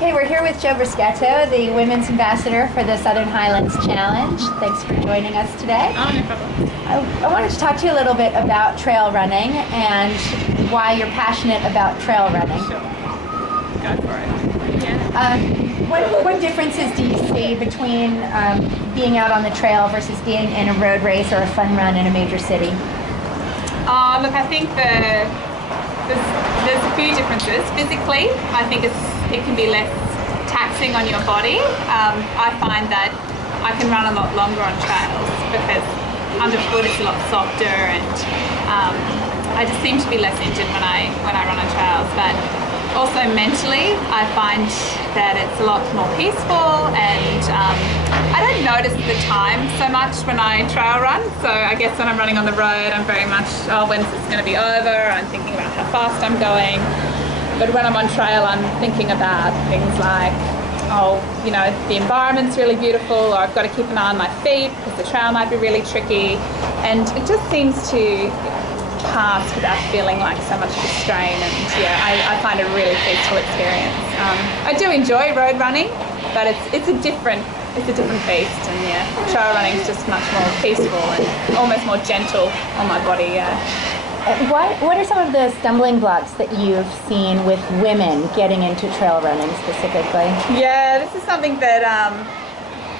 Okay, we're here with Brischetto, the Women's Ambassador for the Southern Highlands Challenge. Thanks for joining us today. Oh, no problem. I wanted to talk to you a little bit about trail running and why you're passionate about trail running. Sure. Go for it. Yeah. What differences do you see between being out on the trail versus being in a road race or a fun run in a major city? Look, I think there's a few differences. Physically, I think it can be less taxing on your body. I find that I can run a lot longer on trails because underfoot it's a lot softer, and I just seem to be less injured when I run on trails. But also mentally, I find that it's a lot more peaceful, and I don't notice the time so much when I trail run. So I guess when I'm running on the road, I'm very much, when's this going to be over? I'm thinking about how fast I'm going. But when I'm on trail, I'm thinking about things like, the environment's really beautiful, or I've got to keep an eye on my feet because the trail might be really tricky. And it just seems to pass without feeling like so much of a strain, and I find it a really peaceful experience. I do enjoy road running, but it's a different beast, and trail running is just much more peaceful and almost more gentle on my body. What are some of the stumbling blocks that you've seen with women getting into trail running specifically? Yeah, this is something that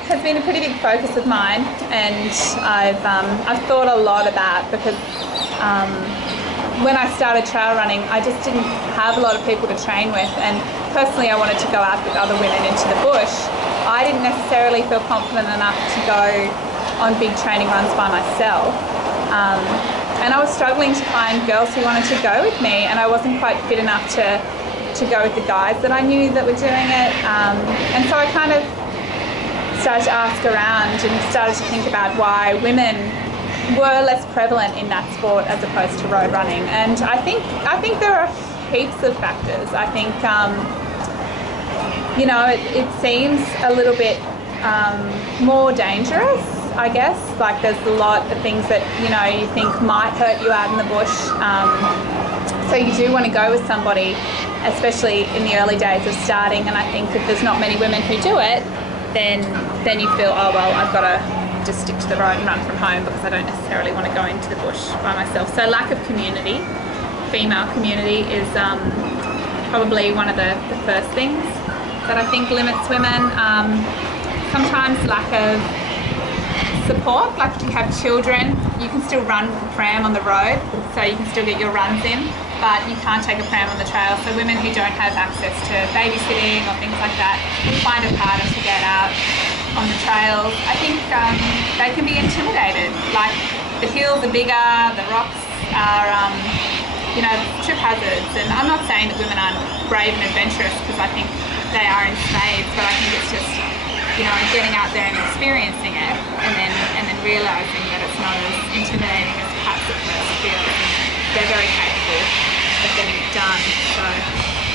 has been a pretty big focus of mine, and I've thought a lot about, because when I started trail running, I just didn't have a lot of people to train with, and personally I wanted to go out with other women into the bush. I didn't necessarily feel confident enough to go on big training runs by myself. And I was struggling to find girls who wanted to go with me, and I wasn't quite fit enough to go with the guys that I knew that were doing it. And so I kind of started to ask around and started to think about why women were less prevalent in that sport as opposed to road running. And I think there are heaps of factors. I think it seems a little bit more dangerous, I guess. Like, there's a lot of things that you think might hurt you out in the bush. So you do want to go with somebody, especially in the early days of starting. And I think if there's not many women who do it, then you feel, oh well, I've got to just stick to the road and run from home because I don't necessarily want to go into the bush by myself. So lack of community, female community, is probably one of the first things that I think limits women. Sometimes lack of support. Like, if you have children, you can still run with a pram on the road, so you can still get your runs in, but you can't take a pram on the trail. So women who don't have access to babysitting or things like that find it harder to get out on the trails. I think they can be intimidated. Like, the hills are bigger, the rocks are trip hazards. And I'm not saying that women aren't brave and adventurous, because I think they are in spades, but I think it's just getting out there and experiencing it, and then realising that it's not as intimidating as perhaps it first feels. They're very capable of getting it done.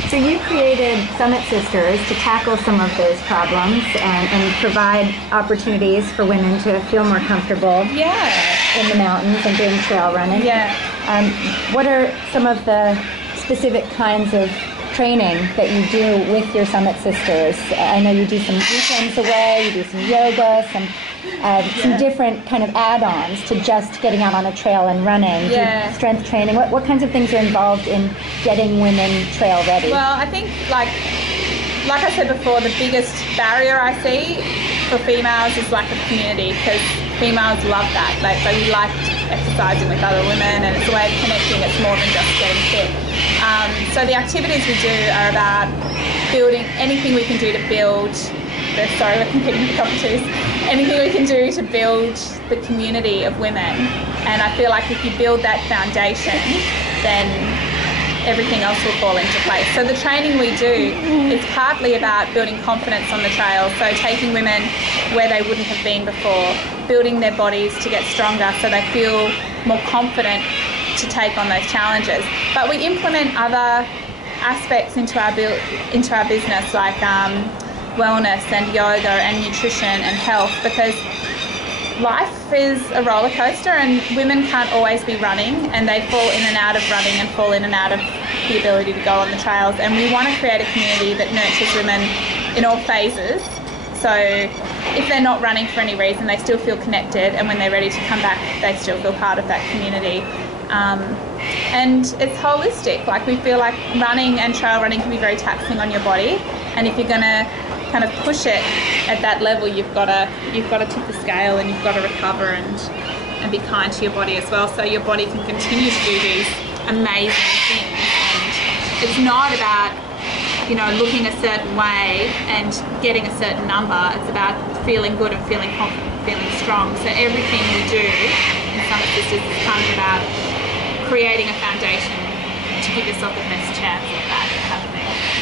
So you created Summit Sisters to tackle some of those problems and provide opportunities for women to feel more comfortable in the mountains and doing trail running. What are some of the specific kinds of training that you do with your Summit Sisters? I know you do some weekends away, you do some yoga, some different kind of add-ons to just getting out on a trail and running. Strength training. What kinds of things are involved in getting women trail ready? Well, I think, like I said before, the biggest barrier I see for females is lack of community, because females love that. They like exercising with other women, and it's a way of connecting. It's more than just getting fit. So the activities we do are about building anything we can do to build we're competing with cockatoos. Anything we can do to build the community of women. And I feel like if you build that foundation, then everything else will fall into place. So the training we do is partly about building confidence on the trail, so taking women where they wouldn't have been before, building their bodies to get stronger so they feel more confident to take on those challenges. But we implement other aspects into our business, like wellness and yoga and nutrition and health, because life is a roller coaster, and women can't always be running, and they fall in and out of running and fall in and out of the ability to go on the trails. And we want to create a community that nurtures women in all phases. So if they're not running for any reason, they still feel connected, and when they're ready to come back, they still feel part of that community. And it's holistic. Like, we feel like running and trail running can be very taxing on your body, and if you're going to kind of push it at that level, you've got to tip the scale, and you've got to recover and be kind to your body as well, so your body can continue to do these amazing things. And it's not about, you know, looking a certain way and getting a certain number. It's about feeling good and feeling confident, feeling strong. So everything we do in Summit Sisters is kind of about creating a foundation to give yourself the best chance of that.